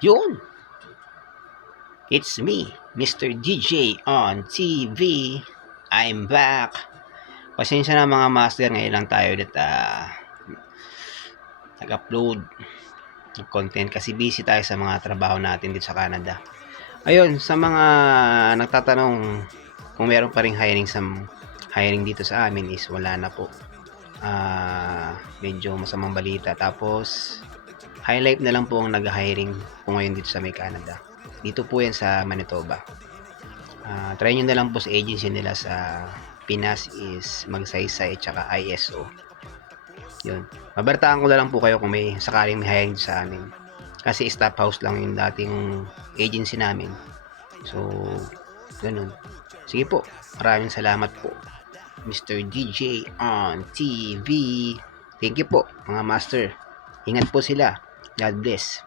Yun! It's me, Mr. DJ on TV. I'm back. Pasensya na mga master, ngayon lang tayo ulit nag-upload ng content kasi busy tayo sa mga trabaho natin dito sa Canada. Ayun, sa mga nagtatanong kung meron pa ring hiring dito sa amin is wala na po. Medyo masamang balita. Tapos highlight na lang po ang nag-hiring po ngayon dito sa may Canada. Dito po yan sa Manitoba. Try nyo na lang po sa agency nila sa Pinas is Magsaysay tsaka ISO. Yun. Mabertaan ko na lang po kayo kung may sakaling may hiring sa amin. Kasi staff house lang yung dating agency namin. So, ganun. Sige po. Maraming salamat po. Mr. DJ on TV. Thank you po mga master. Ingat po sila. God bless.